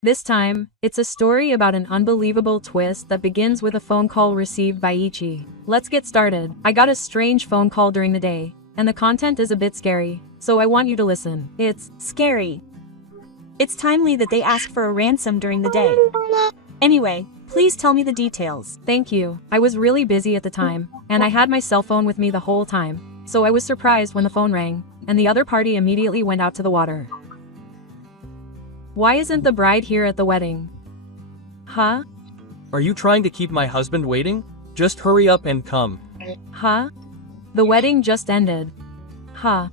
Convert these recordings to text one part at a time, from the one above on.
This time, it's a story about an unbelievable twist that begins with a phone call received by Ichi. Let's get started. I got a strange phone call during the day, and the content is a bit scary, so I want you to listen. It's scary. It's timely that they ask for a ransom during the day. Anyway, please tell me the details. Thank you. I was really busy at the time, and I had my cell phone with me the whole time, so I was surprised when the phone rang, and the other party immediately went out to the water. Why isn't the bride here at the wedding? Huh? Are you trying to keep my husband waiting? Just hurry up and come. Huh? The wedding just ended. Huh.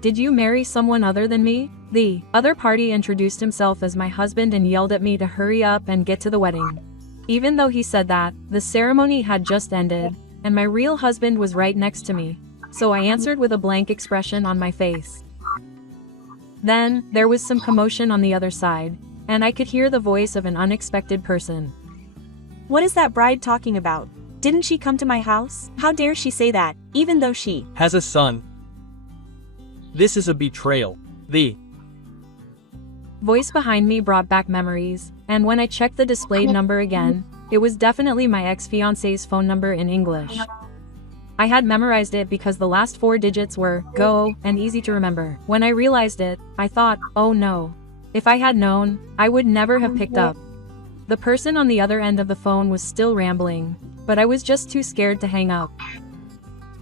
Did you marry someone other than me? The other party introduced himself as my husband and yelled at me to hurry up and get to the wedding. Even though he said that, the ceremony had just ended, and my real husband was right next to me, so I answered with a blank expression on my face. Then, there was some commotion on the other side, and I could hear the voice of an unexpected person. What is that bride talking about? Didn't she come to my house? How dare she say that, even though she has a son? This is a betrayal. The voice behind me brought back memories, and when I checked the displayed number again, it was definitely my ex-fiancé's phone number in English. I had memorized it because the last 4 digits were go and easy to remember. When I realized it, I thought, oh no. If I had known, I would never have picked up. The person on the other end of the phone was still rambling, but I was just too scared to hang up.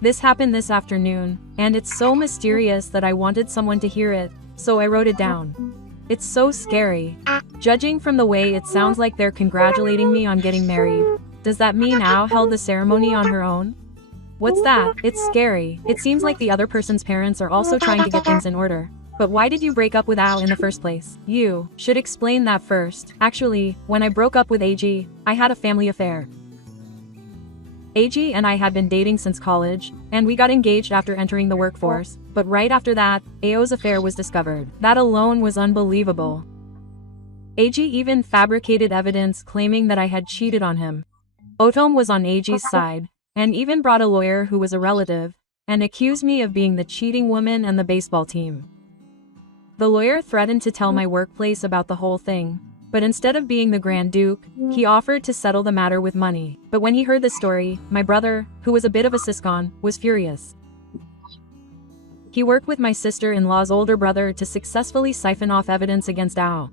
This happened this afternoon, and it's so mysterious that I wanted someone to hear it, so I wrote it down. It's so scary. Judging from the way it sounds like they're congratulating me on getting married. Does that mean Ao held the ceremony on her own? What's that? It's scary. It seems like the other person's parents are also trying to get things in order. But why did you break up with Ao in the first place? You should explain that first. Actually, when I broke up with AG, I had a family affair. AG and I had been dating since college, and we got engaged after entering the workforce, but right after that, AO's affair was discovered. That alone was unbelievable. AG even fabricated evidence claiming that I had cheated on him. Otom was on AG's side, and even brought a lawyer who was a relative, and accused me of being the cheating woman and the baseball team. The lawyer threatened to tell my workplace about the whole thing, but instead of being the Grand Duke, he offered to settle the matter with money. But when he heard the story, my brother, who was a bit of a siscon, was furious. He worked with my sister-in-law's older brother to successfully siphon off evidence against Ao.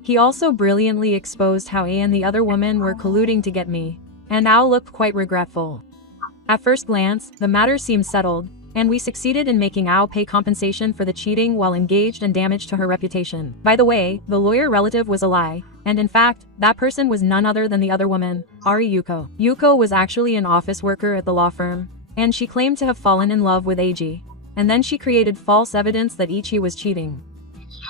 He also brilliantly exposed how A and the other woman were colluding to get me, and Ao looked quite regretful. At first glance, the matter seemed settled, and we succeeded in making Ao pay compensation for the cheating while engaged and damage to her reputation. By the way, the lawyer relative was a lie, and in fact, that person was none other than the other woman, Ari Yuko. Yuko was actually an office worker at the law firm, and she claimed to have fallen in love with Eiji, and then she created false evidence that Ichi was cheating.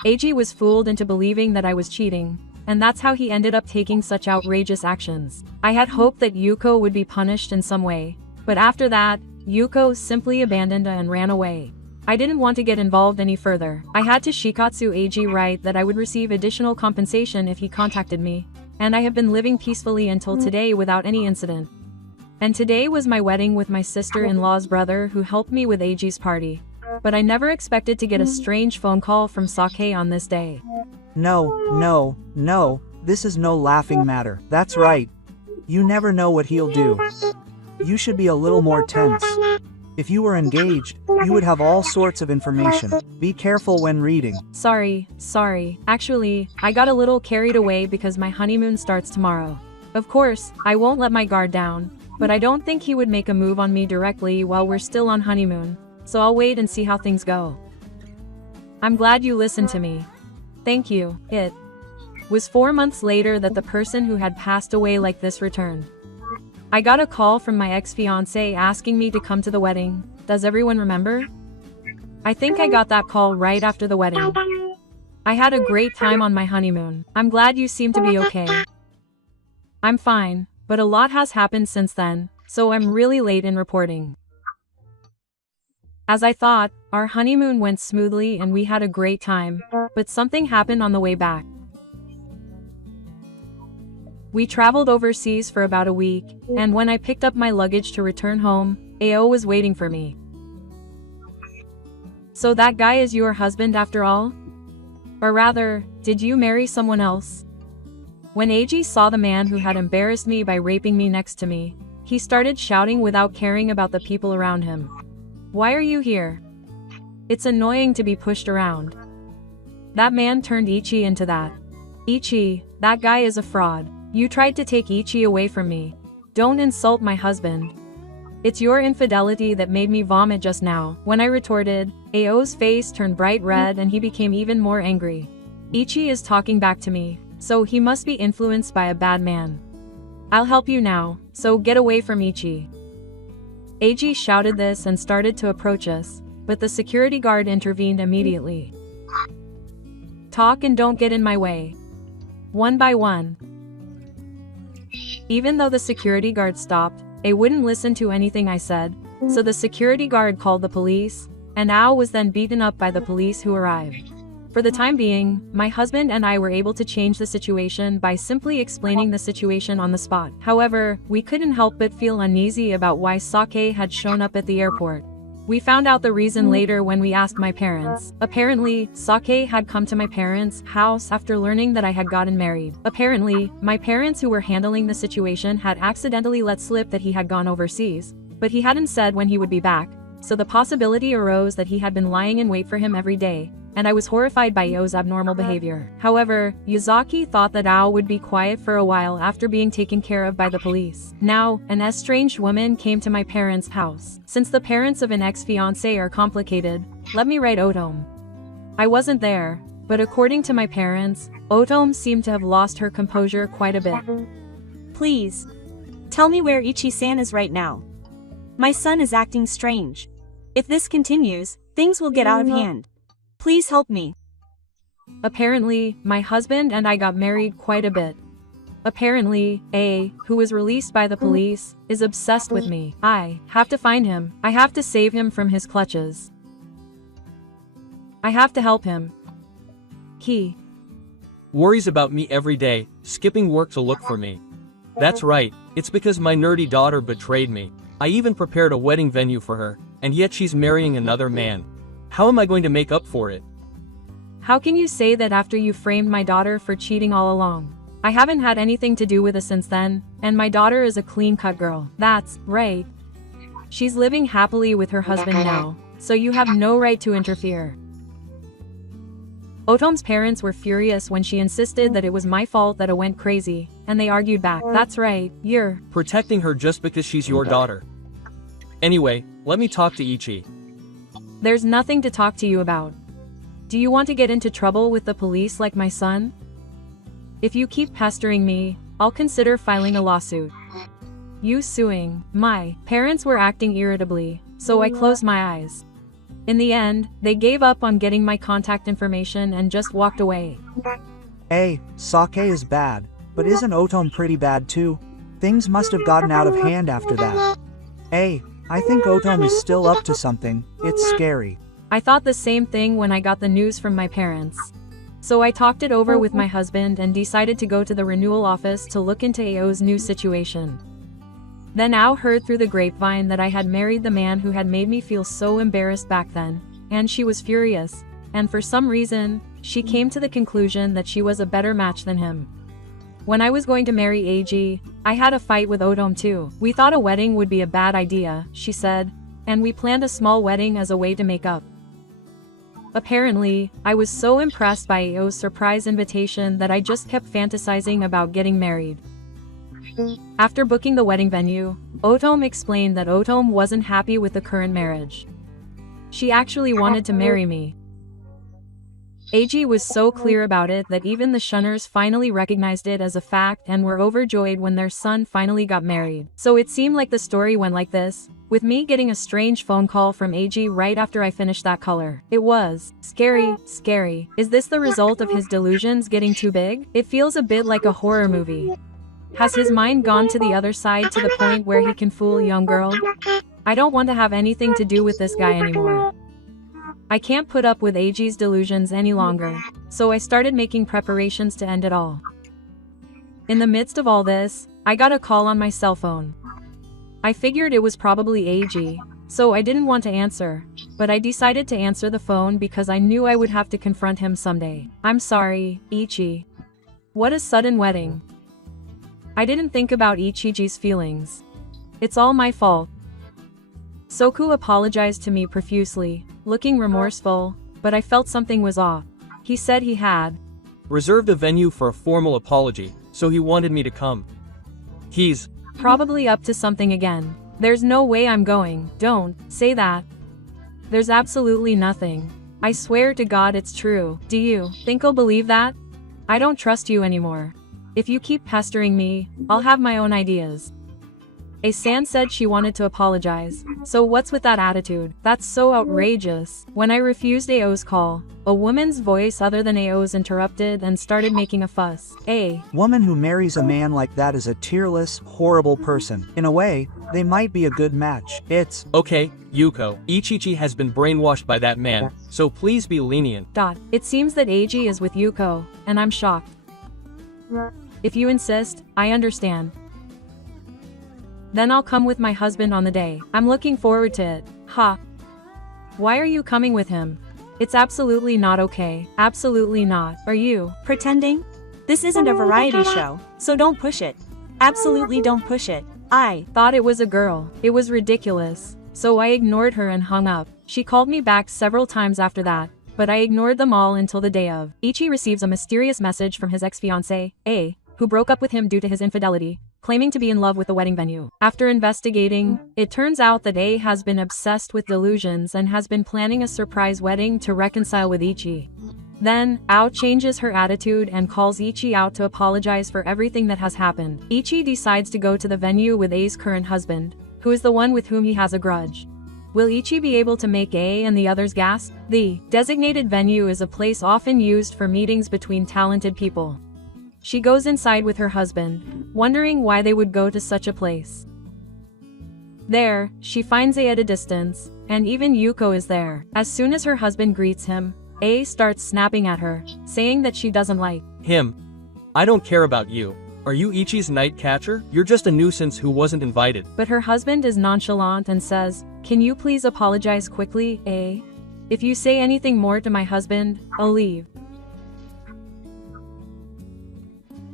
Eiji was fooled into believing that I was cheating, and that's how he ended up taking such outrageous actions. I had hoped that Yuko would be punished in some way, but after that, Yuko simply abandoned and ran away. I didn't want to get involved any further. I had to Shikatsu Eiji write that I would receive additional compensation if he contacted me, and I have been living peacefully until today without any incident. And today was my wedding with my sister-in-law's brother who helped me with Eiji's party. But I never expected to get a strange phone call from Sake on this day. No, this is no laughing matter. That's right. You never know what he'll do. You should be a little more tense. If you were engaged, you would have all sorts of information. Be careful when reading. Sorry. Actually, I got a little carried away because my honeymoon starts tomorrow. Of course, I won't let my guard down, but I don't think he would make a move on me directly while we're still on honeymoon, so I'll wait and see how things go. I'm glad you listened to me. Thank you. It was 4 months later that the person who had passed away like this returned. I got a call from my ex-fiancé asking me to come to the wedding. Does everyone remember? I think I got that call right after the wedding. I had a great time on my honeymoon. I'm glad you seem to be okay. I'm fine, but a lot has happened since then, so I'm really late in reporting. As I thought, our honeymoon went smoothly and we had a great time, but something happened on the way back. We traveled overseas for about a week, and when I picked up my luggage to return home, AO was waiting for me. So that guy is your husband after all? Or rather, did you marry someone else? When AG saw the man who had embarrassed me by raping me next to me, he started shouting without caring about the people around him. Why are you here? It's annoying to be pushed around. That man turned Ichi into that. Ichi, that guy is a fraud. You tried to take Ichi away from me. Don't insult my husband. It's your infidelity that made me vomit just now. When I retorted, Ao's face turned bright red and he became even more angry. Ichi is talking back to me, so he must be influenced by a bad man. I'll help you now, so get away from Ichi. AG shouted this and started to approach us, but the security guard intervened immediately. Talk and don't get in my way. One by one. Even though the security guard stopped, A wouldn't listen to anything I said, so the security guard called the police, and Ao was then beaten up by the police who arrived. For the time being, my husband and I were able to change the situation by simply explaining the situation on the spot. However, we couldn't help but feel uneasy about why Sake had shown up at the airport. We found out the reason later when we asked my parents. Apparently, Sake had come to my parents' house after learning that I had gotten married. Apparently, my parents who were handling the situation had accidentally let slip that he had gone overseas, but he hadn't said when he would be back, so the possibility arose that he had been lying in wait for him every day, and I was horrified by Yo's abnormal behavior. However, Yuzaki thought that Ao would be quiet for a while after being taken care of by the police. Now, an estranged woman came to my parents' house. Since the parents of an ex-fiancé are complicated, let me write Otome. I wasn't there, but according to my parents, Otome seemed to have lost her composure quite a bit. Please. Tell me where Ichi-san is right now. My son is acting strange. If this continues, things will get out of hand. Please help me. Apparently, my husband and I got married quite a bit. Apparently, A, who was released by the police, is obsessed with me. I have to find him. I have to save him from his clutches. I have to help him. He Worries about me every day, skipping work to look for me. That's right, it's because my nerdy daughter betrayed me. I even prepared a wedding venue for her, and yet she's marrying another man. How am I going to make up for it? How can you say that after you framed my daughter for cheating all along? I haven't had anything to do with it since then, and my daughter is a clean-cut girl. That's right. She's living happily with her husband now, so you have no right to interfere. Otome's parents were furious when she insisted that it was my fault that I went crazy, and they argued back. That's right, you're protecting her just because she's your daughter. Anyway, let me talk to Ichi. There's nothing to talk to you about. Do you want to get into trouble with the police like my son? If you keep pestering me, I'll consider filing a lawsuit. You suing. My parents were acting irritably, so I closed my eyes. In the end, they gave up on getting my contact information and just walked away. Hey, Sake is bad, but isn't Otome pretty bad too? Things must have gotten out of hand after that. Hey, I think Otome is still up to something. It's scary. I thought the same thing when I got the news from my parents. So I talked it over with my husband and decided to go to the renewal office to look into Ao's new situation. Then Ao heard through the grapevine that I had married the man who had made me feel so embarrassed back then, and she was furious, and for some reason, she came to the conclusion that she was a better match than him. When I was going to marry AG, I had a fight with Otome too. We thought a wedding would be a bad idea, she said, and we planned a small wedding as a way to make up. Apparently, I was so impressed by Ao's surprise invitation that I just kept fantasizing about getting married. After booking the wedding venue, Otome explained that Otome wasn't happy with the current marriage. She actually wanted to marry me. AG was so clear about it that even the shunners finally recognized it as a fact and were overjoyed when their son finally got married. So it seemed like the story went like this, with me getting a strange phone call from AG right after I finished that color. It was scary, scary. Is this the result of his delusions getting too big? It feels a bit like a horror movie. Has his mind gone to the other side to the point where he can fool a young girl? I don't want to have anything to do with this guy anymore. I can't put up with AG's delusions any longer, so I started making preparations to end it all. In the midst of all this, I got a call on my cell phone. I figured it was probably AG, so I didn't want to answer. But I decided to answer the phone because I knew I would have to confront him someday. I'm sorry, Ichi. What a sudden wedding. I didn't think about Ichiji's feelings. It's all my fault. Soku apologized to me profusely, looking remorseful, but I felt something was off. He said he had reserved a venue for a formal apology, so he wanted me to come. He's probably up to something again. There's no way I'm going. Don't say that. There's absolutely nothing. I swear to God it's true. Do you think I'll believe that? I don't trust you anymore. If you keep pestering me, I'll have my own ideas. A-san said she wanted to apologize. So what's with that attitude? That's so outrageous. When I refused Ao's call, a woman's voice other than Ao's interrupted and started making a fuss. A woman who marries a man like that is a tearless, horrible person. In a way, they might be a good match. It's okay, Yuko. Ichichi has been brainwashed by that man, so please be lenient. It seems that Eiji is with Yuko, and I'm shocked. If you insist, I understand. Then I'll come with my husband on the day. I'm looking forward to it. Ha. Why are you coming with him? It's absolutely not okay. Absolutely not. Are you pretending? This isn't a variety show, so don't push it. Absolutely don't push it. I thought it was a girl. It was ridiculous. So I ignored her and hung up. She called me back several times after that, but I ignored them all until the day of. Ichi receives a mysterious message from his ex-fiancée, A, who broke up with him due to his infidelity, claiming to be in love with the wedding venue. After investigating, it turns out that A has been obsessed with delusions and has been planning a surprise wedding to reconcile with Ichi. Then, Ao changes her attitude and calls Ichi out to apologize for everything that has happened. Ichi decides to go to the venue with A's current husband, who is the one with whom he has a grudge. Will Ichi be able to make A and the others gasp? The designated venue is a place often used for meetings between talented people. She goes inside with her husband, wondering why they would go to such a place. There, she finds A at a distance, and even Yuko is there. As soon as her husband greets him, A starts snapping at her, saying that she doesn't like him. I don't care about you. Are you Ichi's night catcher? You're just a nuisance who wasn't invited. But her husband is nonchalant and says, "Can you please apologize quickly, A? If you say anything more to my husband, I'll leave."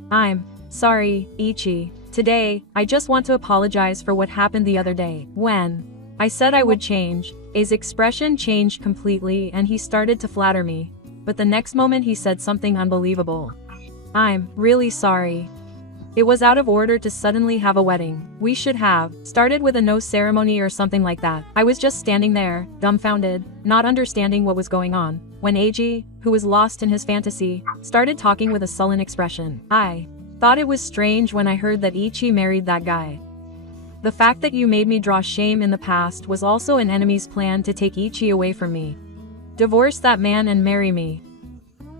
I'm sorry, Ichi. Today, I just want to apologize for what happened the other day. When I said I would change, A's expression changed completely and he started to flatter me. But the next moment he said something unbelievable. I'm really sorry. It was out of order to suddenly have a wedding. We should have started with a no ceremony or something like that. I was just standing there, dumbfounded, not understanding what was going on, when Eiji, who was lost in his fantasy, started talking with a sullen expression. I thought it was strange when I heard that Ichi married that guy. The fact that you made me draw shame in the past was also an enemy's plan to take Ichi away from me. Divorce that man and marry me.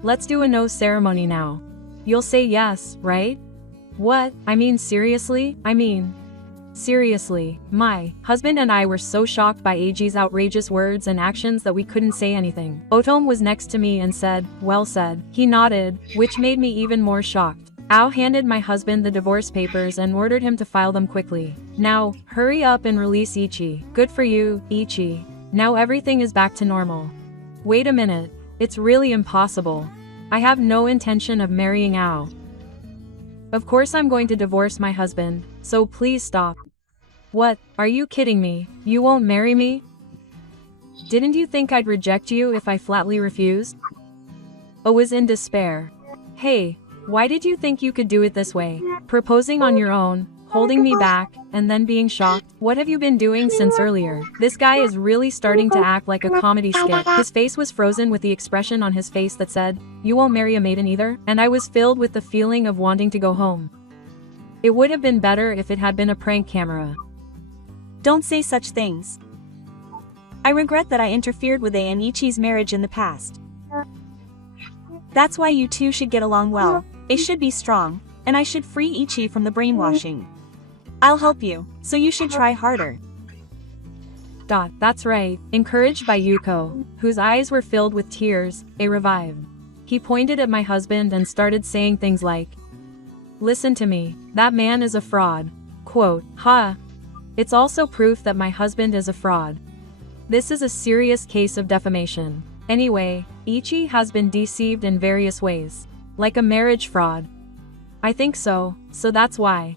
Let's do a no ceremony now. You'll say yes, right? What? Seriously? Seriously. My husband and I were so shocked by Eiji's outrageous words and actions that we couldn't say anything. Otome was next to me and said, "Well said." He nodded, which made me even more shocked. Ao handed my husband the divorce papers and ordered him to file them quickly. Now, hurry up and release Ichi. Good for you, Ichi. Now everything is back to normal. Wait a minute. It's really impossible. I have no intention of marrying Ao. Of course I'm going to divorce my husband, so please stop. What? Are you kidding me? You won't marry me? Didn't you think I'd reject you if I flatly refused? I was in despair. Hey, why did you think you could do it this way? Proposing on your own, holding me back, and then being shocked? What have you been doing since earlier? This guy is really starting to act like a comedy skit. His face was frozen with the expression on his face that said, "You won't marry a maiden either?" And I was filled with the feeling of wanting to go home. It would have been better if it had been a prank camera. Don't say such things. I regret that I interfered with A and Ichi's marriage in the past. That's why you two should get along well. A should be strong, and I should free Ichi from the brainwashing. I'll help you, so you should try harder. That's right. Encouraged by Yuko, whose eyes were filled with tears, A revived. He pointed at my husband and started saying things like, "Listen to me, that man is a fraud." Quote, "Ha. It's also proof that my husband is a fraud." This is a serious case of defamation. Anyway, Ichi has been deceived in various ways. Like a marriage fraud. I think so that's why.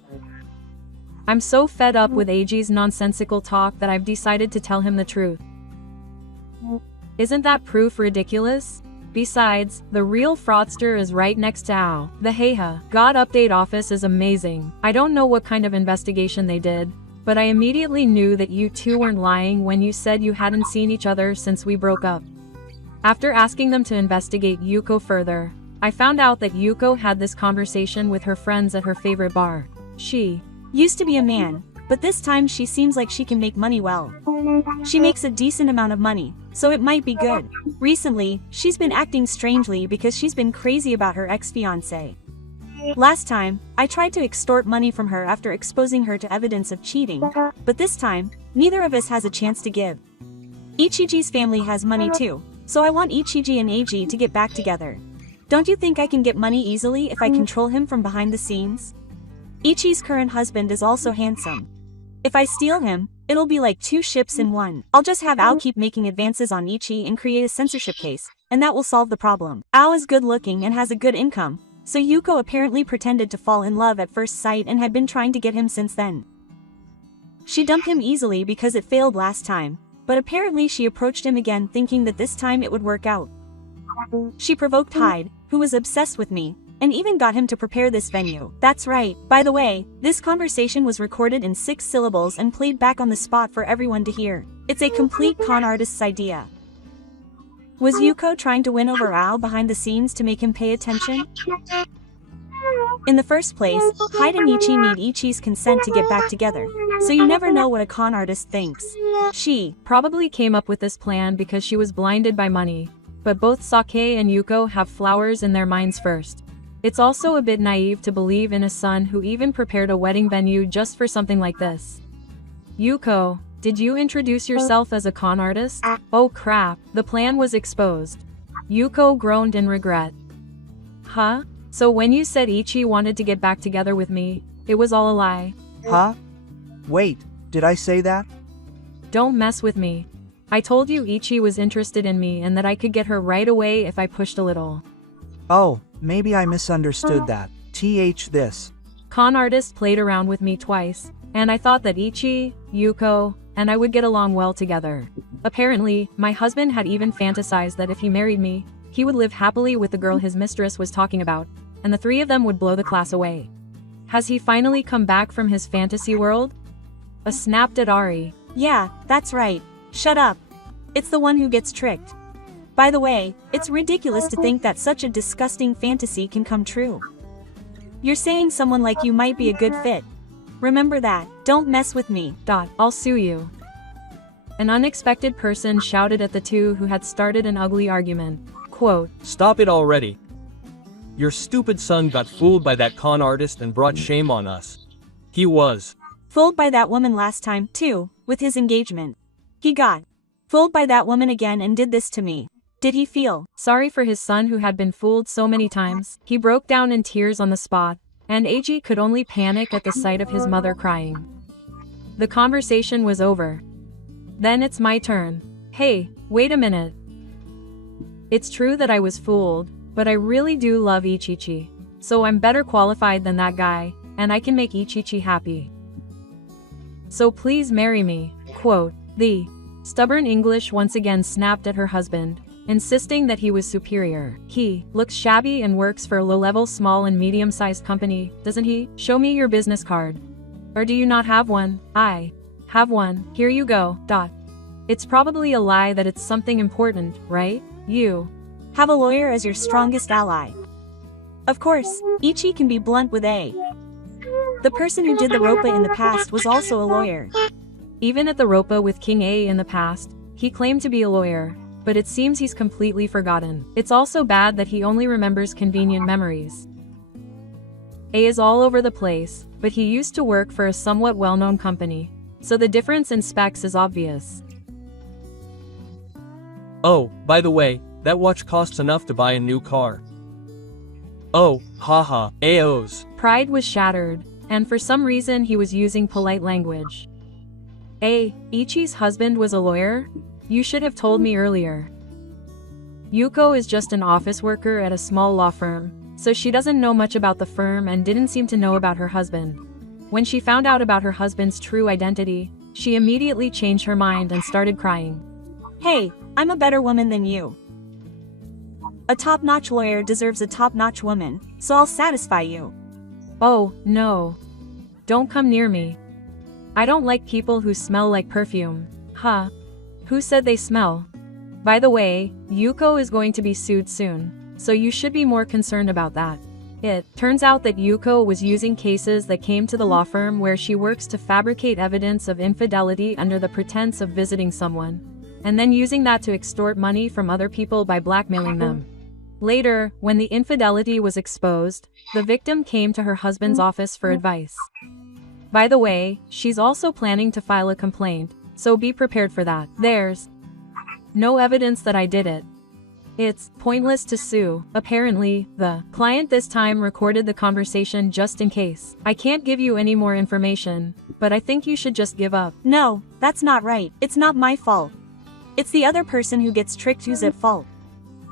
I'm so fed up with AG's nonsensical talk that I've decided to tell him the truth. Isn't that proof ridiculous? Besides, the real fraudster is right next to Ao. The Heiha God update office is amazing. I don't know what kind of investigation they did, but I immediately knew that you two weren't lying when you said you hadn't seen each other since we broke up. After asking them to investigate Yuko further, I found out that Yuko had this conversation with her friends at her favorite bar. She used to be a man, but this time she seems like she can make money well. She makes a decent amount of money, so it might be good. Recently, she's been acting strangely because she's been crazy about her ex-fiancé. Last time, I tried to extort money from her after exposing her to evidence of cheating, but this time, neither of us has a chance to give. Ichiji's family has money too, so I want Ichiji and Eiji to get back together. Don't you think I can get money easily if I control him from behind the scenes? Ichi's current husband is also handsome. If I steal him, it'll be like 2 ships in 1. I'll just have Ao keep making advances on Ichi and create a censorship case, and that will solve the problem. Ao is good looking and has a good income, so Yuko apparently pretended to fall in love at first sight and had been trying to get him since then. She dumped him easily because it failed last time, but apparently she approached him again thinking that this time it would work out. She provoked Hyde, who was obsessed with me, and even got him to prepare this venue. That's right. By the way, this conversation was recorded in 6 syllables and played back on the spot for everyone to hear. It's a complete con artist's idea. Was Yuko trying to win over Ao behind the scenes to make him pay attention? In the first place, Hyde and Ichi need Ichi's consent to get back together, so you never know what a con artist thinks. She probably came up with this plan because she was blinded by money, but both Sake and Yuko have flowers in their minds first. It's also a bit naive to believe in a son who even prepared a wedding venue just for something like this. Yuko, did you introduce yourself as a con artist? Oh crap, the plan was exposed. Yuko groaned in regret. Huh? So when you said Ichi wanted to get back together with me, it was all a lie? Huh? Wait, did I say that? Don't mess with me. I told you Ichi was interested in me and that I could get her right away if I pushed a little. Oh, maybe I misunderstood that. This con artist played around with me twice, and I thought that Ichi, Yuko, and I would get along well together. Apparently, my husband had even fantasized that if he married me, he would live happily with the girl his mistress was talking about, and the 3 of them would blow the class away. Has he finally come back from his fantasy world? Snapped at Ari. Yeah, that's right. Shut up. It's the one who gets tricked. By the way, it's ridiculous to think that such a disgusting fantasy can come true. You're saying someone like you might be a good fit. Remember that. Don't mess with me. I'll sue you. An unexpected person shouted at the 2 who had started an ugly argument. Quote, "Stop it already. Your stupid son got fooled by that con artist and brought shame on us. He was fooled by that woman last time, too, with his engagement. He got fooled by that woman again and did this to me. Did he feel sorry for his son who had been fooled so many times? He broke down in tears on the spot, and Eiji could only panic at the sight of his mother crying. The conversation was over. Then it's my turn. Hey, wait a minute. It's true that I was fooled, but I really do love Ichichi. So I'm better qualified than that guy, and I can make Ichichi happy. So please marry me." Quote, the stubborn English once again snapped at her husband, insisting that he was superior. He looks shabby and works for a low-level small and medium-sized company, doesn't he? Show me your business card. Or do you not have one? I have one. Here you go. It's probably a lie that it's something important, right? You have a lawyer as your strongest ally. Of course, Ichi can be blunt with A. The person who did the Roppa in the past was also a lawyer. Even at the Roppa with King A in the past, he claimed to be a lawyer, but it seems he's completely forgotten. It's also bad that he only remembers convenient memories. A is all over the place, but he used to work for a somewhat well-known company, so the difference in specs is obvious. Oh, by the way, that watch costs enough to buy a new car. Oh, haha, AOs. Pride was shattered, and for some reason he was using polite language. Ichi's husband was a lawyer? You should have told me earlier. Yuko is just an office worker at a small law firm, so she doesn't know much about the firm and didn't seem to know about her husband. When she found out about her husband's true identity, she immediately changed her mind and started crying. Hey, I'm a better woman than you. A top-notch lawyer deserves a top-notch woman, so I'll satisfy you. Oh, no. Don't come near me. I don't like people who smell like perfume. Huh? Who said they smell? By the way, Yuko is going to be sued soon, so you should be more concerned about that. It turns out that Yuko was using cases that came to the law firm where she works to fabricate evidence of infidelity under the pretense of visiting someone, and then using that to extort money from other people by blackmailing them. Later, when the infidelity was exposed, the victim came to her husband's office for advice. By the way, she's also planning to file a complaint, so be prepared for that. There's no evidence that I did it. It's pointless to sue. Apparently, the client this time recorded the conversation just in case. I can't give you any more information, but I think you should just give up. No, that's not right. It's not my fault. It's the other person who gets tricked who's at fault.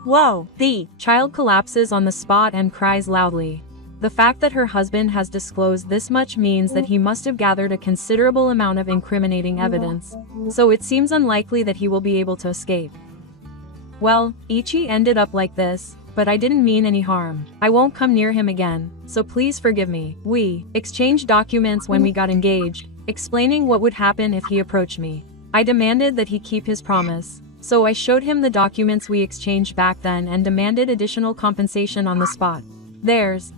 Whoa, the child collapses on the spot and cries loudly. The fact that her husband has disclosed this much means that he must have gathered a considerable amount of incriminating evidence, so it seems unlikely that he will be able to escape. Well, Ichi ended up like this, but I didn't mean any harm. I won't come near him again, so please forgive me. We exchanged documents when we got engaged, explaining what would happen if he approached me. I demanded that he keep his promise, so I showed him the documents we exchanged back then and demanded additional compensation on the spot. There's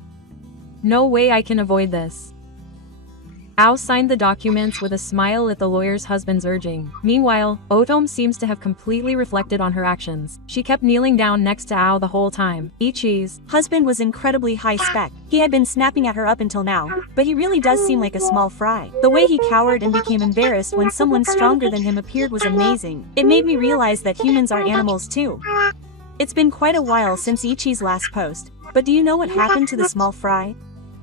no way I can avoid this. Ao signed the documents with a smile at the lawyer's husband's urging. Meanwhile, Otom seems to have completely reflected on her actions. She kept kneeling down next to Ao the whole time. Ichi's husband was incredibly high spec. He had been snapping at her up until now, but he really does seem like a small fry. The way he cowered and became embarrassed when someone stronger than him appeared was amazing. It made me realize that humans are animals too. It's been quite a while since Ichi's last post, but do you know what happened to the small fry?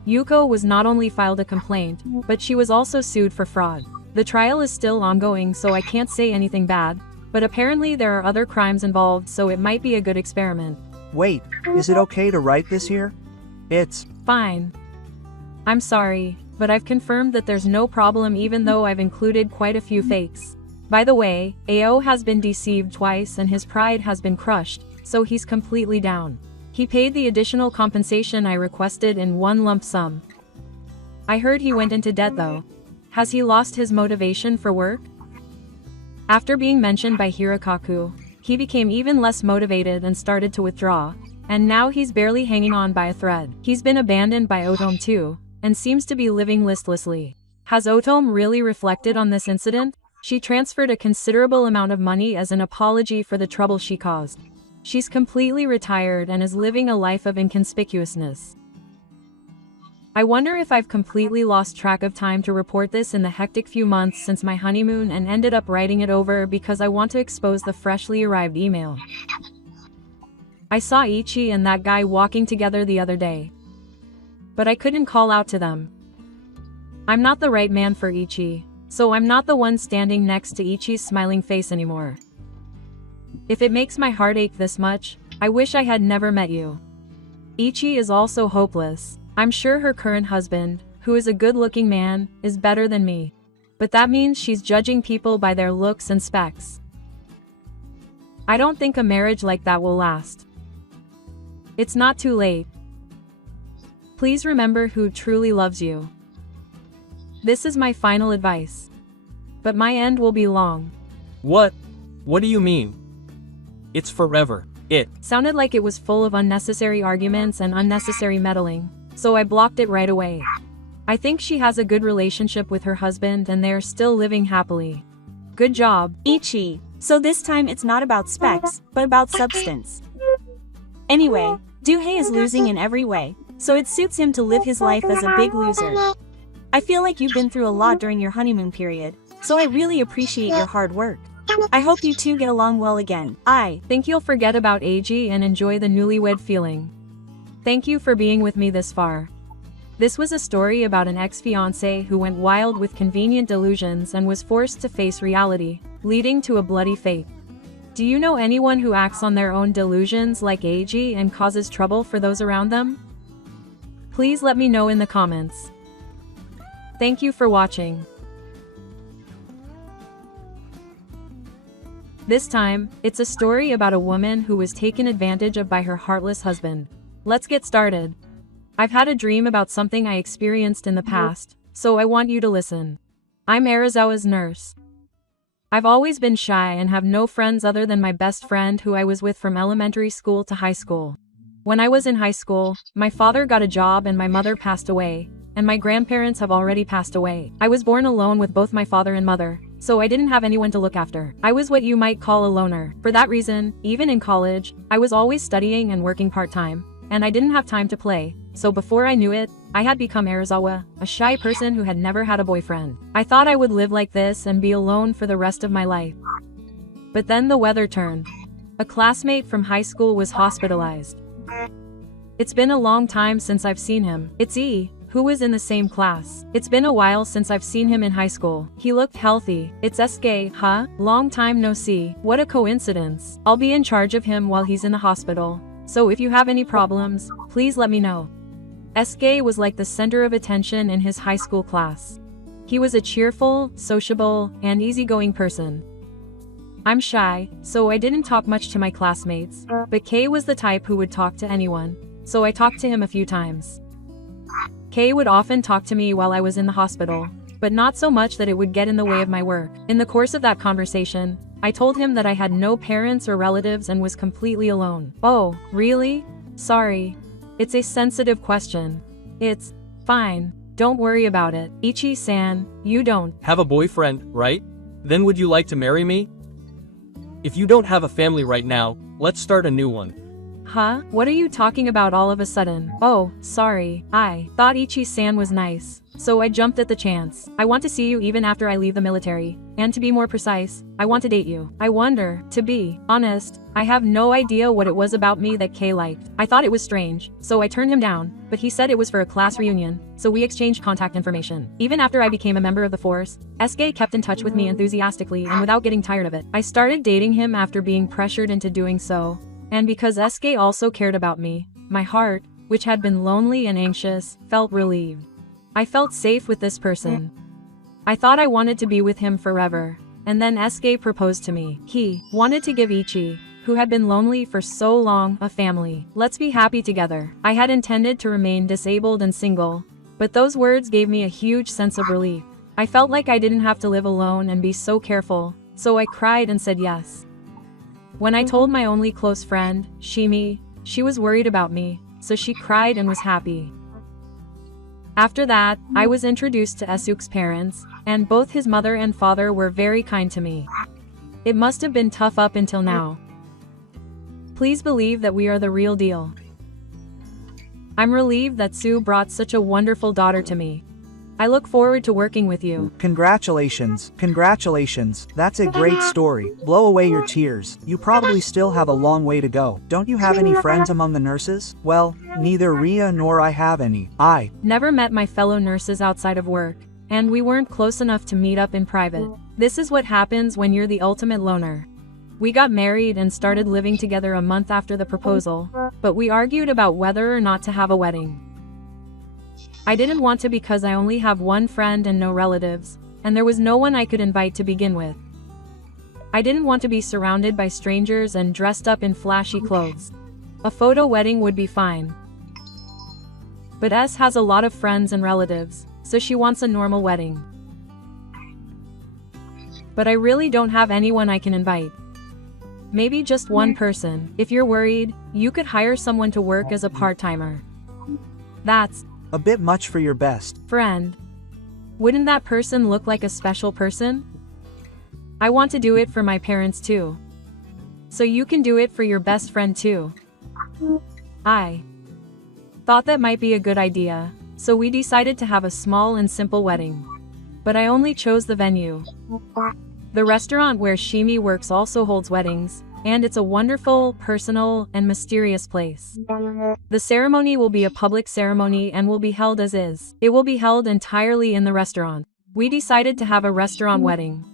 Yuko was not only filed a complaint, but she was also sued for fraud. The trial is still ongoing, so I can't say anything bad, but apparently there are other crimes involved, so it might be a good experiment. Wait, is it okay to write this here? It's fine. I'm sorry, but I've confirmed that there's no problem even though I've included quite a few fakes. By the way, Ao has been deceived twice and his pride has been crushed, so he's completely down. He paid the additional compensation I requested in one lump sum. I heard he went into debt though. Has he lost his motivation for work? After being mentioned by Hirakaku, he became even less motivated and started to withdraw, and now he's barely hanging on by a thread. He's been abandoned by Otom too, and seems to be living listlessly. Has Otom really reflected on this incident? She transferred a considerable amount of money as an apology for the trouble she caused. She's completely retired and is living a life of inconspicuousness. I wonder if I've completely lost track of time to report this in the hectic few months since my honeymoon and ended up writing it over because I want to expose the freshly arrived email. I saw Ichi and that guy walking together the other day, but I couldn't call out to them. I'm not the right man for Ichi, so I'm not the one standing next to Ichi's smiling face anymore. If it makes my heart ache this much, I wish I had never met you. Ichi is also hopeless. I'm sure her current husband, who is a good-looking man, is better than me. But that means she's judging people by their looks and specs. I don't think a marriage like that will last. It's not too late. Please remember who truly loves you. This is my final advice. But my end will be long. What? What do you mean? It's forever. It sounded like it was full of unnecessary arguments and unnecessary meddling, so I blocked it right away. I think she has a good relationship with her husband and they are still living happily. Good job, Ichi. So this time it's not about specs, but about substance. Anyway, Doohei is losing in every way, so it suits him to live his life as a big loser. I feel like you've been through a lot during your honeymoon period, so I really appreciate your hard work. I hope you two get along well again. I think you'll forget about AG and enjoy the newlywed feeling. Thank you for being with me this far. This was a story about an ex-fiancé who went wild with convenient delusions and was forced to face reality, leading to a bloody fate. Do you know anyone who acts on their own delusions like AG and causes trouble for those around them? Please let me know in the comments. Thank you for watching. This time, it's a story about a woman who was taken advantage of by her heartless husband. Let's get started. I've had a dream about something I experienced in the past, so I want you to listen. I'm Arizawa's nurse. I've always been shy and have no friends other than my best friend who I was with from elementary school to high school. When I was in high school, my father got a job and my mother passed away, and my grandparents have already passed away. I was born alone with both my father and mother, so I didn't have anyone to look after. I was what you might call a loner. For that reason, even in college, I was always studying and working part-time, and I didn't have time to play. So before I knew it, I had become Arizawa, a shy person who had never had a boyfriend. I thought I would live like this and be alone for the rest of my life. But then the weather turned. A classmate from high school was hospitalized. It's been a long time since I've seen him. It's E, who was in the same class. It's been a while since I've seen him in high school. He looked healthy. It's SK, huh? Long time no see. What a coincidence. I'll be in charge of him while he's in the hospital. So if you have any problems, please let me know. SK was like the center of attention in his high school class. He was a cheerful, sociable, and easygoing person. I'm shy, so I didn't talk much to my classmates, but K was the type who would talk to anyone, so I talked to him a few times. K would often talk to me while I was in the hospital, but not so much that it would get in the way of my work. In the course of that conversation, I told him that I had no parents or relatives and was completely alone. Oh, really? Sorry. It's a sensitive question. It's fine. Don't worry about it. Ichi-san, you don't Have a boyfriend, right? Then would you like to marry me? If you don't have a family right now, let's start a new one. Huh? What are you talking about all of a sudden? Oh, sorry. I thought Ichi-san was nice, so I jumped at the chance. I want to see you even after I leave the military. And to be more precise, I want to date you. I wonder, to be honest, I have no idea what it was about me that Kay liked. I thought it was strange, so I turned him down, but he said it was for a class reunion, so we exchanged contact information. Even after I became a member of the force, SK kept in touch with me enthusiastically and without getting tired of it. I started dating him after being pressured into doing so. And because SK also cared about me, my heart, which had been lonely and anxious, felt relieved. I felt safe with this person. I thought I wanted to be with him forever, and then SK proposed to me. He wanted to give Ichi, who had been lonely for so long, a family. Let's be happy together. I had intended to remain disabled and single, but those words gave me a huge sense of relief. I felt like I didn't have to live alone and be so careful, so I cried and said yes. When I told my only close friend, Shimi, she was worried about me, so she cried and was happy. After that, I was introduced to Esuk's parents, and both his mother and father were very kind to me. It must have been tough up until now. Please believe that we are the real deal. I'm relieved that Sue brought such a wonderful daughter to me. I look forward to working with you. Congratulations, congratulations, that's a great story. Blow away your tears. You probably still have a long way to go. Don't you have any friends among the nurses? Well, neither Ria nor I have any. I never met my fellow nurses outside of work, and we weren't close enough to meet up in private. This is what happens when you're the ultimate loner. We got married and started living together a month after the proposal, but we argued about whether or not to have a wedding. I didn't want to because I only have one friend and no relatives, and there was no one I could invite to begin with. I didn't want to be surrounded by strangers and dressed up in flashy clothes. A photo wedding would be fine. But S has a lot of friends and relatives, so she wants a normal wedding. But I really don't have anyone I can invite. Maybe just one person. If you're worried, you could hire someone to work as a part-timer. That's a bit much for your best friend. Wouldn't that person look like a special person? I want to do it for my parents too. So you can do it for your best friend too. I thought that might be a good idea, so we decided to have a small and simple wedding. But I only chose the venue. The restaurant where Shimi works also holds weddings, and it's a wonderful, personal, and mysterious place. The ceremony will be a public ceremony and will be held as is. It will be held entirely in the restaurant. We decided to have a restaurant wedding.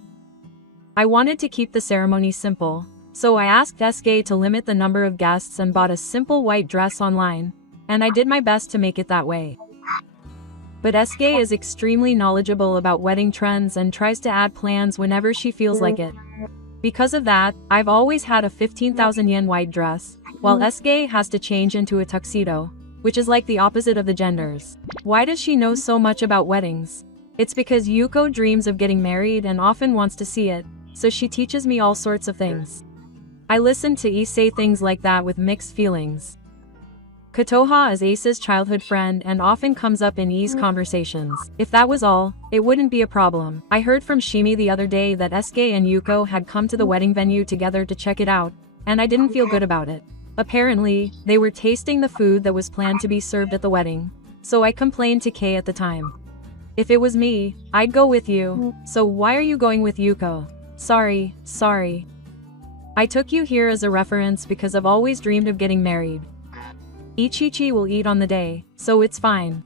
I wanted to keep the ceremony simple, So I asked SK to limit the number of guests and bought a simple white dress online, and I did my best to make it that way. But SK is extremely knowledgeable about wedding trends and tries to add plans whenever she feels like it. Because of that, I've always had a 15,000 yen white dress, while SK has to change into a tuxedo, which is like the opposite of the genders. Why does she know so much about weddings? It's because Yuko dreams of getting married and often wants to see it, so she teaches me all sorts of things. I listen to Ise say things like that with mixed feelings. Kotoha is Ace's childhood friend and often comes up in I's conversations. If that was all, it wouldn't be a problem. I heard from Shimi the other day that SK and Yuko had come to the wedding venue together to check it out, and I didn't feel good about it. Apparently, they were tasting the food that was planned to be served at the wedding, so I complained to Kei at the time. If it was me, I'd go with you, so why are you going with Yuko? Sorry. I took you here as a reference because I've always dreamed of getting married. Ichichi will eat on the day, so it's fine.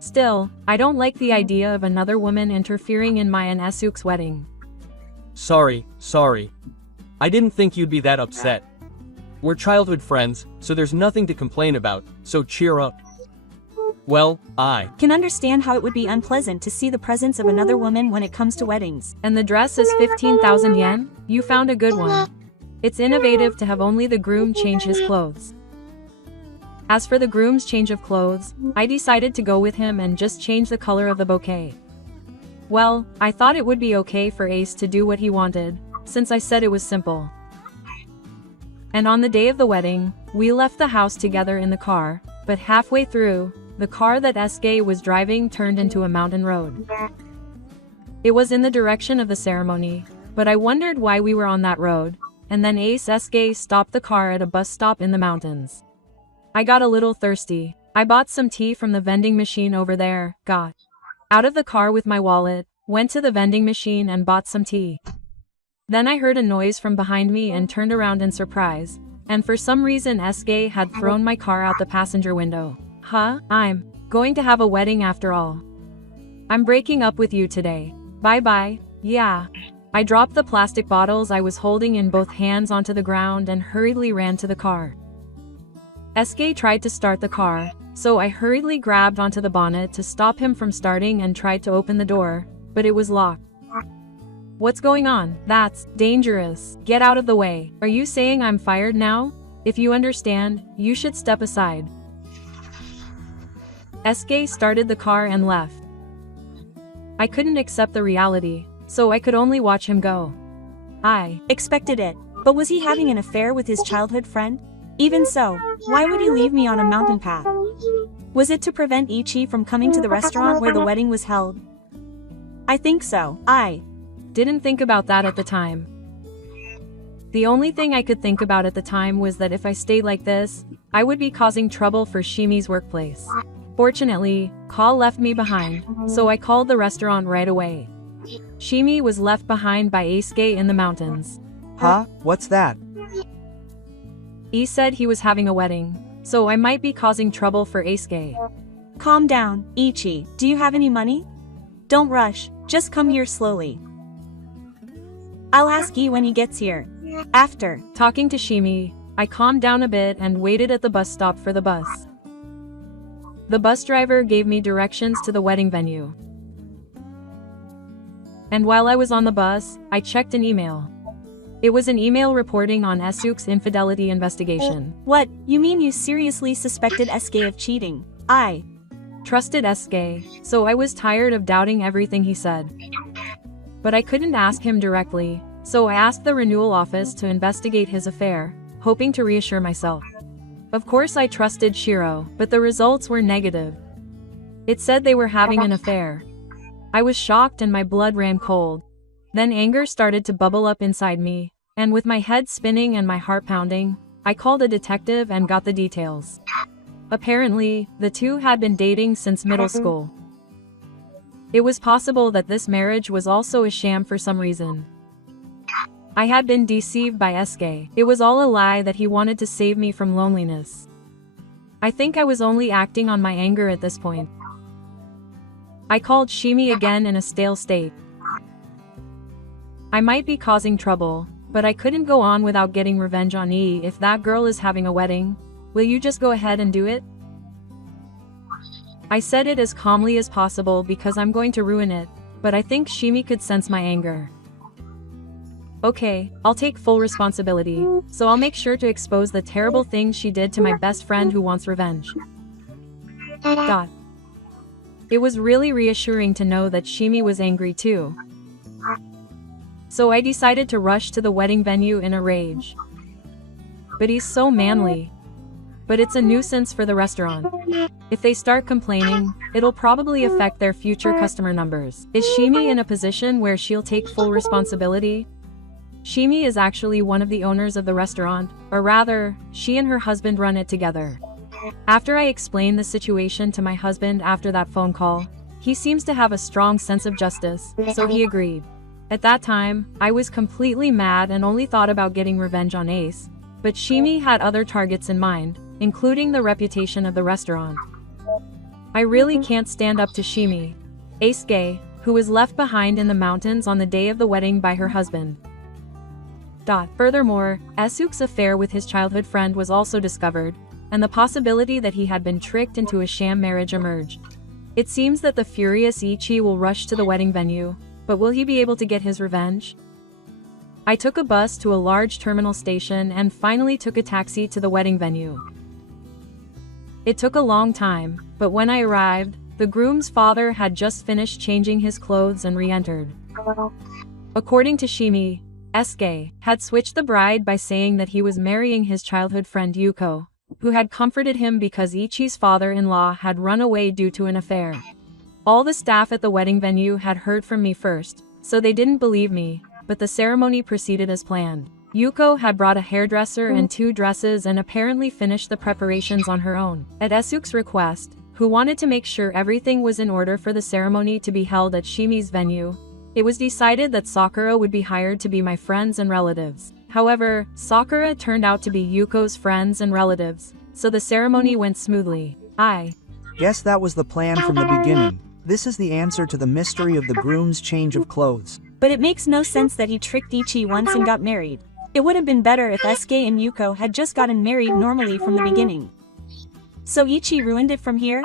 Still, I don't like the idea of another woman interfering in my and Esuk's wedding. Sorry. I didn't think you'd be that upset. We're childhood friends, so there's nothing to complain about, so cheer up. Well, I Can understand how it would be unpleasant to see the presence of another woman when it comes to weddings. And the dress is 15,000 yen? You found a good one. It's innovative to have only the groom change his clothes. As for the groom's change of clothes, I decided to go with him and just change the color of the bouquet. Well, I thought it would be okay for Ace to do what he wanted, since I said it was simple. And on the day of the wedding, we left the house together in the car, but halfway through, the car that SK was driving turned into a mountain road. It was in the direction of the ceremony, but I wondered why we were on that road, and then Ace SK stopped the car at a bus stop in the mountains. I got a little thirsty. I bought some tea from the vending machine over there, got out of the car with my wallet, went to the vending machine and bought some tea. Then I heard a noise from behind me and turned around in surprise, and for some reason SK had thrown my car out the passenger window. I'm going to have a wedding after all. I'm breaking up with you today. Bye. Yeah. I dropped the plastic bottles I was holding in both hands onto the ground and hurriedly ran to the car. SK tried to start the car, so I hurriedly grabbed onto the bonnet to stop him from starting and tried to open the door, but it was locked. What's going on? That's dangerous. Get out of the way. Are you saying I'm fired now? If you understand, you should step aside. SK started the car and left. I couldn't accept the reality, so I could only watch him go. I Expected it, but was he having an affair with his childhood friend? Even so, why would he leave me on a mountain path? Was it to prevent Ichi from coming to the restaurant where the wedding was held? I think so. I didn't think about that at the time. The only thing I could think about at the time was that if I stayed like this, I would be causing trouble for Shimi's workplace. Fortunately, Call left me behind, so I called the restaurant right away. Shimi was left behind by Eisuke in the mountains. What's that? He said he was having a wedding, so I might be causing trouble for Eisuke. Calm down, Ichi. Do you have any money? Don't rush, just come here slowly. I'll ask Yi when he gets here. After talking to Shimi, I calmed down a bit and waited at the bus stop for the bus. The bus driver gave me directions to the wedding venue. And while I was on the bus, I checked an email. It was an email reporting on Esuk's infidelity investigation. What, you mean you seriously suspected SK of cheating? I trusted SK, so I was tired of doubting everything he said. But I couldn't ask him directly, so I asked the renewal office to investigate his affair, hoping to reassure myself. Of course I trusted Shiro, but the results were negative. It said they were having an affair. I was shocked and my blood ran cold. Then anger started to bubble up inside me, and with my head spinning and my heart pounding, I called a detective and got the details. Apparently, the two had been dating since middle school. It was possible that this marriage was also a sham for some reason. I had been deceived by SK. It was all a lie that he wanted to save me from loneliness. I think I was only acting on my anger at this point. I called Shimi again in a stale state. I might be causing trouble, But I couldn't go on without getting revenge on E. If that girl is having a wedding, will you just go ahead and do it? I said it as calmly as possible because I'm going to ruin it, but I think Shimi could sense my anger. Okay, I'll take full responsibility, so I'll make sure to expose the terrible things she did to my best friend who wants revenge. It was really reassuring to know that Shimi was angry too. So I decided to rush to the wedding venue in a rage. But he's so manly. But it's a nuisance for the restaurant. If they start complaining, it'll probably affect their future customer numbers. Is Shimi in a position where she'll take full responsibility? Shimi is actually one of the owners of the restaurant, or rather, she and her husband run it together. After I explained the situation to my husband after that phone call, he seems to have a strong sense of justice, so he agreed. At that time, I was completely mad and only thought about getting revenge on Ace, but Shimi had other targets in mind, including the reputation of the restaurant. I really can't stand up to Shimi, Ace, who was left behind in the mountains on the day of the wedding by her husband. Furthermore, Esuk's affair with his childhood friend was also discovered, and the possibility that he had been tricked into a sham marriage emerged. It seems that the furious Ichi will rush to the wedding venue, but will he be able to get his revenge? I took a bus to a large terminal station and finally took a taxi to the wedding venue. It took a long time, but when I arrived, the groom's father had just finished changing his clothes and re-entered. According to Shimi, Esuke had switched the bride by saying that he was marrying his childhood friend Yuko, who had comforted him because Ichi's father-in-law had run away due to an affair. All the staff at the wedding venue had heard from me first, so they didn't believe me, but the ceremony proceeded as planned. Yuko had brought a hairdresser and 2 dresses and apparently finished the preparations on her own. At Esuk's request, who wanted to make sure everything was in order for the ceremony to be held at Shimi's venue, it was decided that Sakura would be hired to be my friends and relatives. However, Sakura turned out to be Yuko's friends and relatives, so the ceremony went smoothly. I guess that was the plan from the beginning. This is the answer to the mystery of the groom's change of clothes. But it makes no sense that he tricked Ichi once and got married. It would have been better if Esuke and Yuko had just gotten married normally from the beginning. So Ichi ruined it from here?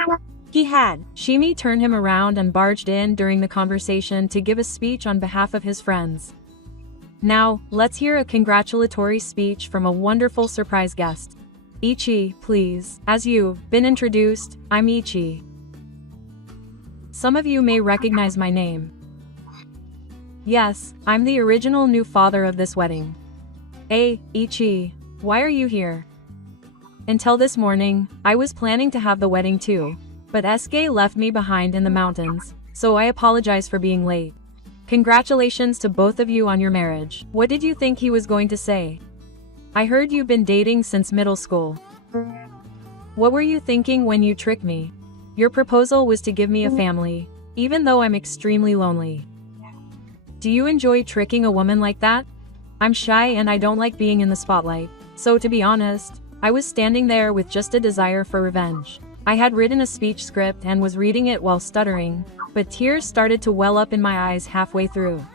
He had. Shimi turned him around and barged in during the conversation to give a speech on behalf of his friends. Now, let's hear a congratulatory speech from a wonderful surprise guest. Ichi, please. As you've been introduced, I'm Ichi. Some of you may recognize my name. Yes, I'm the original new father of this wedding. Hey, Ichi, why are you here? Until this morning, I was planning to have the wedding too, but Esuke left me behind in the mountains, so I apologize for being late. Congratulations to both of you on your marriage. What did you think he was going to say? I heard you've been dating since middle school. What were you thinking when you tricked me? Your proposal was to give me a family, even though I'm extremely lonely. Do you enjoy tricking a woman like that? I'm shy and I don't like being in the spotlight, so to be honest, I was standing there with just a desire for revenge. I had written a speech script and was reading it while stuttering, but tears started to well up in my eyes halfway through.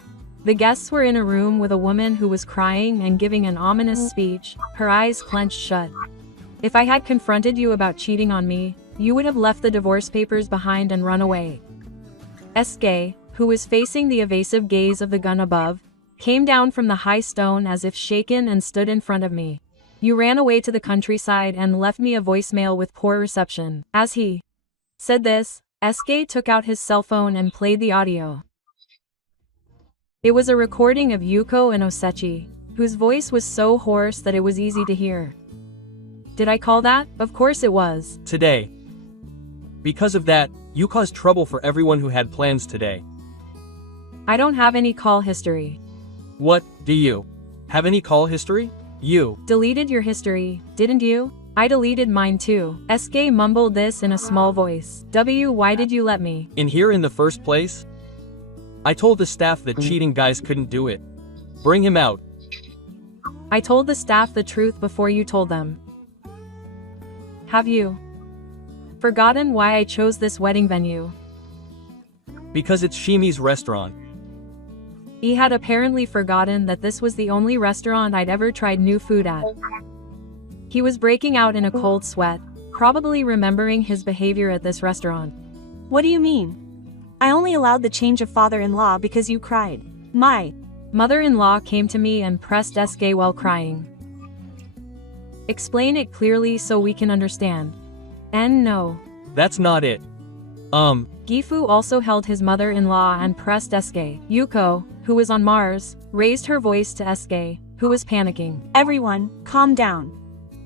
The guests were in a room with a woman who was crying and giving an ominous speech, her eyes clenched shut. If I had confronted you about cheating on me, you would have left the divorce papers behind and run away. Esuke, who was facing the evasive gaze of the gun above, came down from the high stone as if shaken and stood in front of me. You ran away to the countryside and left me a voicemail with poor reception. As he said this, Esuke took out his cell phone and played the audio. It was a recording of Yuko and Osechi, whose voice was so hoarse that it was easy to hear. Did I call that? Of course it was. Today. Because of that, you caused trouble for everyone who had plans today. I don't have any call history. What, do you have any call history? You deleted your history, didn't you? I deleted mine too. Esuke mumbled this in a small voice. Why did you let me in here in the first place? I told the staff that cheating guys couldn't do it. Bring him out. I told the staff the truth before you told them. Have you forgotten why I chose this wedding venue? Because it's Shimi's restaurant. He had apparently forgotten that this was the only restaurant I'd ever tried new food at. He was breaking out in a cold sweat, probably remembering his behavior at this restaurant. What do you mean? I only allowed the change of father-in-law because you cried. My mother-in-law came to me and pressed SK while crying. Explain it clearly so we can understand. And no. That's not it. Gifu also held his mother-in-law and pressed SK. Yuko, who was on Mars, raised her voice to SK, who was panicking. Everyone, calm down.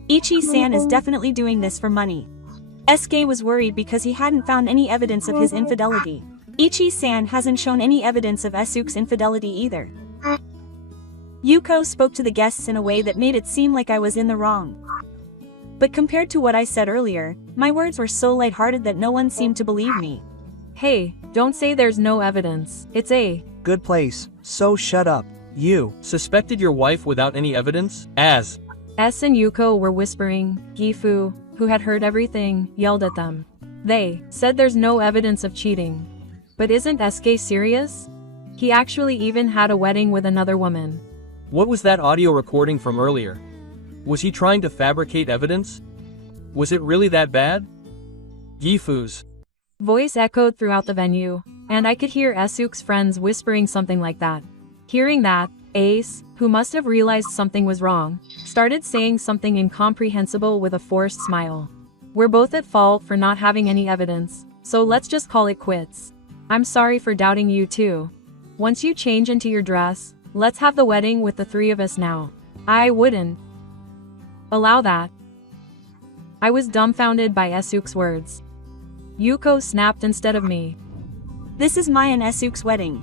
Ichi-san is definitely doing this for money. SK was worried because he hadn't found any evidence of his infidelity. Ichi-san hasn't shown any evidence of Esuke's infidelity either. Yuko spoke to the guests in a way that made it seem like I was in the wrong. But compared to what I said earlier, my words were so lighthearted that no one seemed to believe me. Hey, don't say there's no evidence. It's a good place, so shut up. You Suspected your wife without any evidence? As S and Yuko were whispering. Gifu, who had heard everything, yelled at them. They said there's no evidence of cheating. But isn't SK serious? He actually even had a wedding with another woman. What was that audio recording from earlier? Was he trying to fabricate evidence? Was it really that bad? Gifu's voice echoed throughout the venue, and I could hear Esuke's friends whispering something like that. Hearing that, Ace, who must have realized something was wrong, started saying something incomprehensible with a forced smile. We're both at fault for not having any evidence, so let's just call it quits. I'm sorry for doubting you too. Once you change into your dress, let's have the wedding with the three of us now. I wouldn't allow that. I was dumbfounded by Esuke's words. Yuko snapped instead of me. This is my and Esuke's wedding.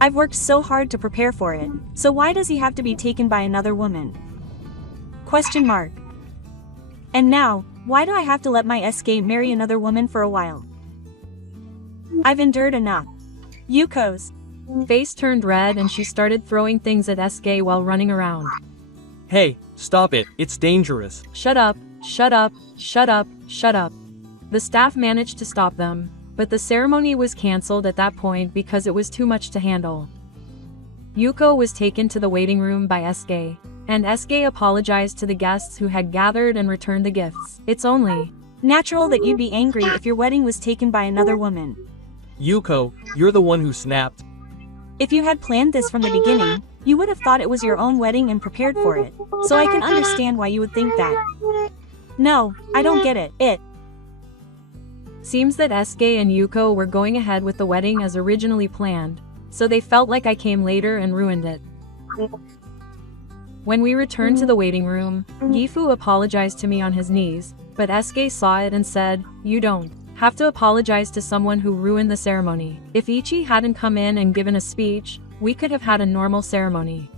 I've worked so hard to prepare for it, so why does he have to be taken by another woman? Question mark. And now, why do I have to let my SK marry another woman for a while? I've endured enough. Yuko's face turned red and she started throwing things at SK while running around. Hey, stop it, it's dangerous. Shut up, shut up, shut up, shut up. The staff managed to stop them, but the ceremony was cancelled at that point because it was too much to handle. Yuko was taken to the waiting room by SK, and SK apologized to the guests who had gathered and returned the gifts. It's only natural that you'd be angry if your wedding was taken by another woman. Yuko, you're the one who snapped. If you had planned this from the beginning, you would have thought it was your own wedding and prepared for it, so I can understand why you would think that. No, I don't get it. It seems that SK and Yuko were going ahead with the wedding as originally planned, so they felt like I came later and ruined it. When we returned to the waiting room, Gifu apologized to me on his knees, but SK saw it and said, "You don't have to apologize to someone who ruined the ceremony. If Ichi hadn't come in and given a speech, we could have had a normal ceremony."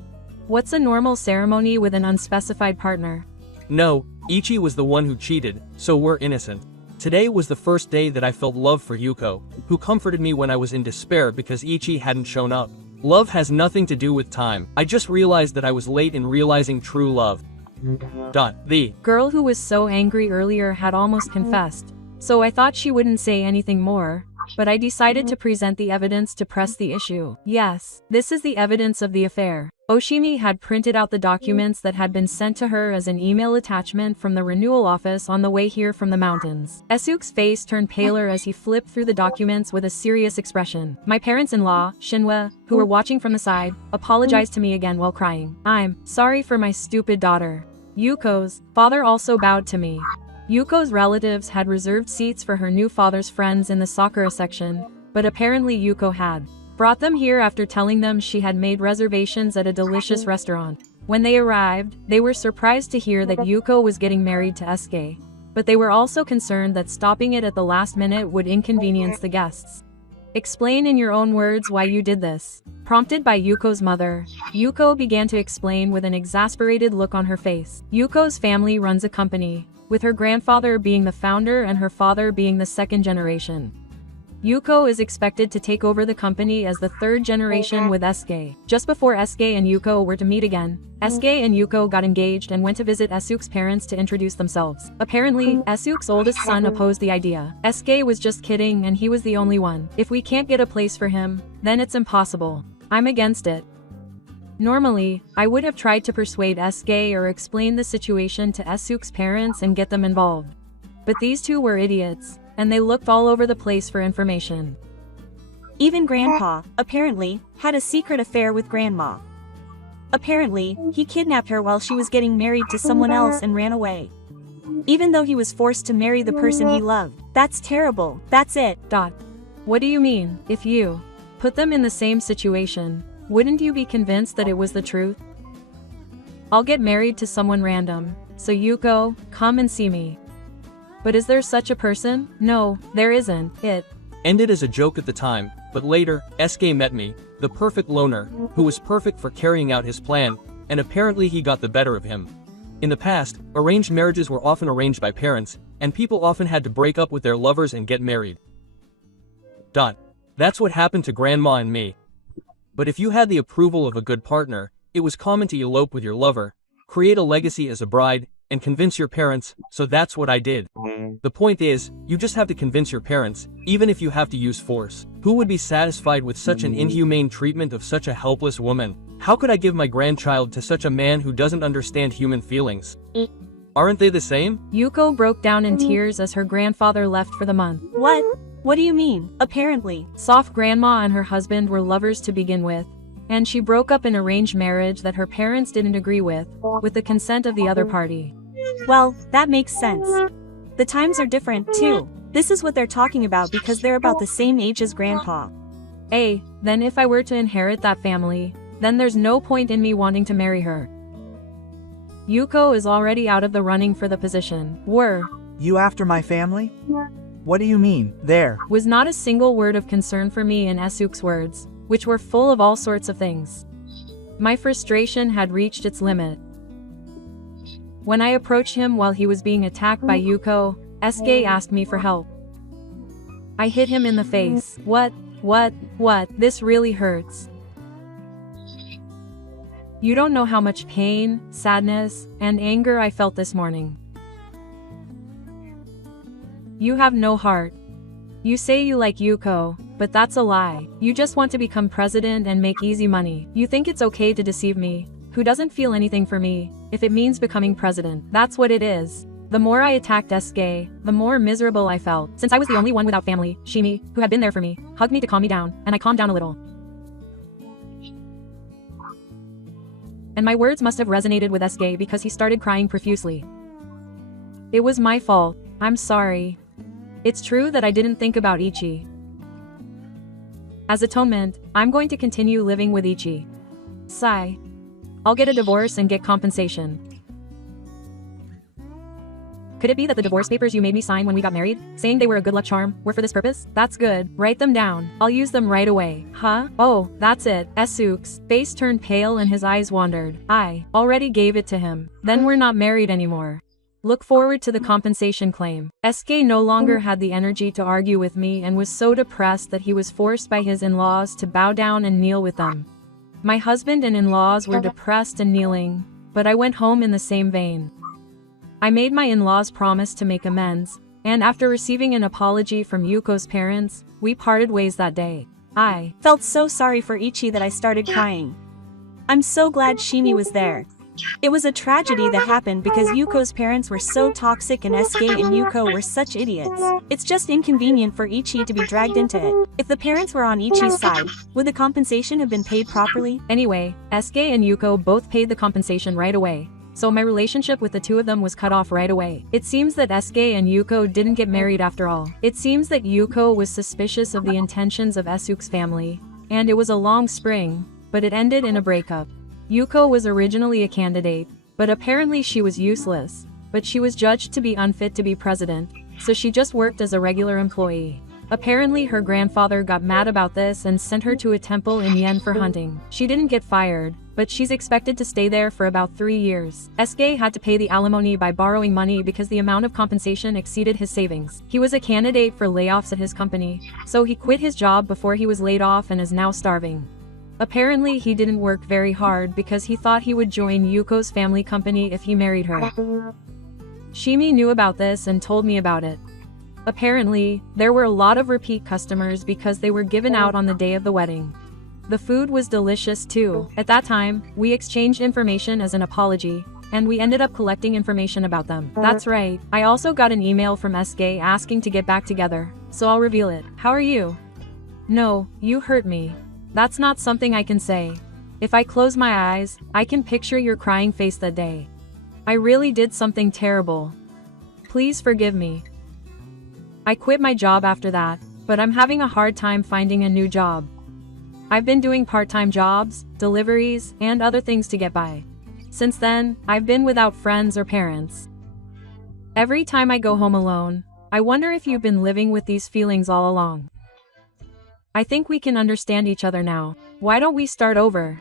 What's a normal ceremony with an unspecified partner? No, Ichi was the one who cheated, so we're innocent. Today was the first day that I felt love for Yuko, who comforted me when I was in despair because Ichi hadn't shown up. Love has nothing to do with time. I just realized that I was late in realizing true love. The girl who was so angry earlier had almost confessed, so I thought she wouldn't say anything more, but I decided to present the evidence to press the issue. Yes, this is the evidence of the affair. Oshimi had printed out the documents that had been sent to her as an email attachment from the renewal office on the way here from the mountains. Esuke's face turned paler as he flipped through the documents with a serious expression. My parents-in-law, Shinwa, who were watching from the side, apologized to me again while crying. I'm sorry for my stupid daughter. Yuko's father also bowed to me. Yuko's relatives had reserved seats for her new father's friends in the Sakura section, but apparently Yuko had brought them here after telling them she had made reservations at a delicious restaurant. When they arrived, they were surprised to hear that Yuko was getting married to SK, but they were also concerned that stopping it at the last minute would inconvenience the guests. Explain in your own words why you did this. Prompted by Yuko's mother, Yuko began to explain with an exasperated look on her face. Yuko's family runs a company, with her grandfather being the founder and her father being the second generation. Yuko is expected to take over the company as the third generation with SK. Just before SK and Yuko were to meet again, SK and Yuko got engaged and went to visit Esuke's parents to introduce themselves. Apparently, Esuke's oldest son opposed the idea. SK was just kidding and he was the only one. If we can't get a place for him, then it's impossible. I'm against it. Normally, I would have tried to persuade SK or explain the situation to Esuk's parents and get them involved. But these two were idiots, and they looked all over the place for information. Even Grandpa, apparently, had a secret affair with Grandma. Apparently, he kidnapped her while she was getting married to someone else and ran away. Even though he was forced to marry the person he loved. That's terrible. That's it. What do you mean? If you put them in the same situation, wouldn't you be convinced that it was the truth? I'll get married to someone random, so Yuko, come and see me. But is there such a person? No, there isn't. It ended as a joke at the time, but later, SK met me, the perfect loner, who was perfect for carrying out his plan, and apparently he got the better of him. In the past, arranged marriages were often arranged by parents, and people often had to break up with their lovers and get married. That's what happened to Grandma and me. But if you had the approval of a good partner, it was common to elope with your lover, create a legacy as a bride, and convince your parents, so that's what I did. The point is, you just have to convince your parents, even if you have to use force. Who would be satisfied with such an inhumane treatment of such a helpless woman? How could I give my grandchild to such a man who doesn't understand human feelings? Aren't they the same? Yuko broke down in tears as her grandfather left for the month. What? What do you mean, apparently? Soft Grandma and her husband were lovers to begin with, and she broke up an arranged marriage that her parents didn't agree with the consent of the other party. Well, that makes sense. The times are different, too. This is what they're talking about because they're about the same age as Grandpa. Then if I were to inherit that family, then there's no point in me wanting to marry her. Yuko is already out of the running for the position. You after my family? What do you mean, there? Was not a single word of concern for me in Esuk's words, which were full of all sorts of things. My frustration had reached its limit. When I approached him while he was being attacked by Yuko, SK asked me for help. I hit him in the face. What? This really hurts. You don't know how much pain, sadness, and anger I felt this morning. You have no heart. You say you like Yuko, but that's a lie. You just want to become president and make easy money. You think it's okay to deceive me, who doesn't feel anything for me, if it means becoming president. That's what it is. The more I attacked SK, the more miserable I felt. Since I was the only one without family, Shimi, who had been there for me, hugged me to calm me down, and I calmed down a little. And my words must have resonated with SK because he started crying profusely. It was my fault. I'm sorry. It's true that I didn't think about Ichi. As atonement, I'm going to continue living with Ichi. Sigh. I'll get a divorce and get compensation. Could it be that the divorce papers you made me sign when we got married, saying they were a good luck charm, were for this purpose? That's good. Write them down. I'll use them right away. Huh? Oh, that's it. Esuk's face turned pale and his eyes wandered. I already gave it to him. Then we're not married anymore. Look forward to the compensation claim. SK no longer had the energy to argue with me and was so depressed that he was forced by his in-laws to bow down and kneel with them. My husband and in-laws were depressed and kneeling, but I went home in the same vein. I made my in-laws promise to make amends, and after receiving an apology from Yuko's parents, we parted ways that day. I felt so sorry for Ichi that I started crying. I'm so glad Shimi was there. It was a tragedy that happened because Yuko's parents were so toxic and SK and Yuko were such idiots. It's just inconvenient for Ichi to be dragged into it. If the parents were on Ichi's side, would the compensation have been paid properly? Anyway, SK and Yuko both paid the compensation right away, so my relationship with the two of them was cut off right away. It seems that SK and Yuko didn't get married after all. It seems that Yuko was suspicious of the intentions of Esuk's family, and it was a long spring, but it ended in a breakup. Yuko was originally a candidate, but apparently she was useless, but she was judged to be unfit to be president, so she just worked as a regular employee. Apparently her grandfather got mad about this and sent her to a temple in Yen for hunting. She didn't get fired, but she's expected to stay there for about 3 years. SK had to pay the alimony by borrowing money because the amount of compensation exceeded his savings. He was a candidate for layoffs at his company, so he quit his job before he was laid off and is now starving. Apparently he didn't work very hard because he thought he would join Yuko's family company if he married her. Shimi knew about this and told me about it. Apparently, there were a lot of repeat customers because they were given out on the day of the wedding. The food was delicious too. At that time, we exchanged information as an apology, and we ended up collecting information about them. That's right. I also got an email from SK asking to get back together, so I'll reveal it. How are you? No, you hurt me. That's not something I can say. If I close my eyes, I can picture your crying face that day. I really did something terrible. Please forgive me. I quit my job after that, but I'm having a hard time finding a new job. I've been doing part-time jobs, deliveries, and other things to get by. Since then, I've been without friends or parents. Every time I go home alone, I wonder if you've been living with these feelings all along. I think we can understand each other now. Why don't we start over?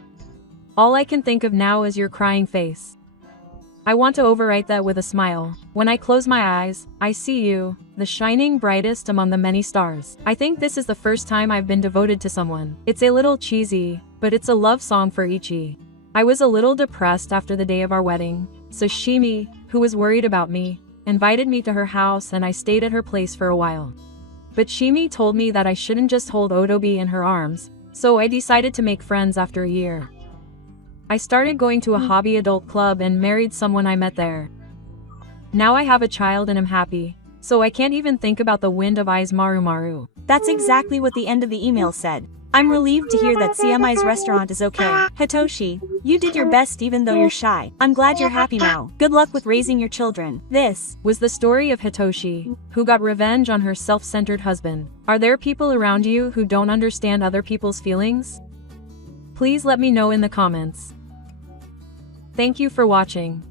All I can think of now is your crying face. I want to overwrite that with a smile. When I close my eyes, I see you, the shining brightest among the many stars. I think this is the first time I've been devoted to someone. It's a little cheesy, but it's a love song for Ichi. I was a little depressed after the day of our wedding, so Shimi, who was worried about me, invited me to her house and I stayed at her place for a while. But Shimi told me that I shouldn't just hold Otobi in her arms, so I decided to make friends after a year. I started going to a hobby adult club and married someone I met there. Now I have a child and am happy, so I can't even think about the wind of eyes Maru. That's exactly what the end of the email said. I'm relieved to hear that CMI's restaurant is okay. Hitoshi, you did your best even though you're shy. I'm glad you're happy now. Good luck with raising your children. This was the story of Hitoshi, who got revenge on her self-centered husband. Are there people around you who don't understand other people's feelings? Please let me know in the comments. Thank you for watching.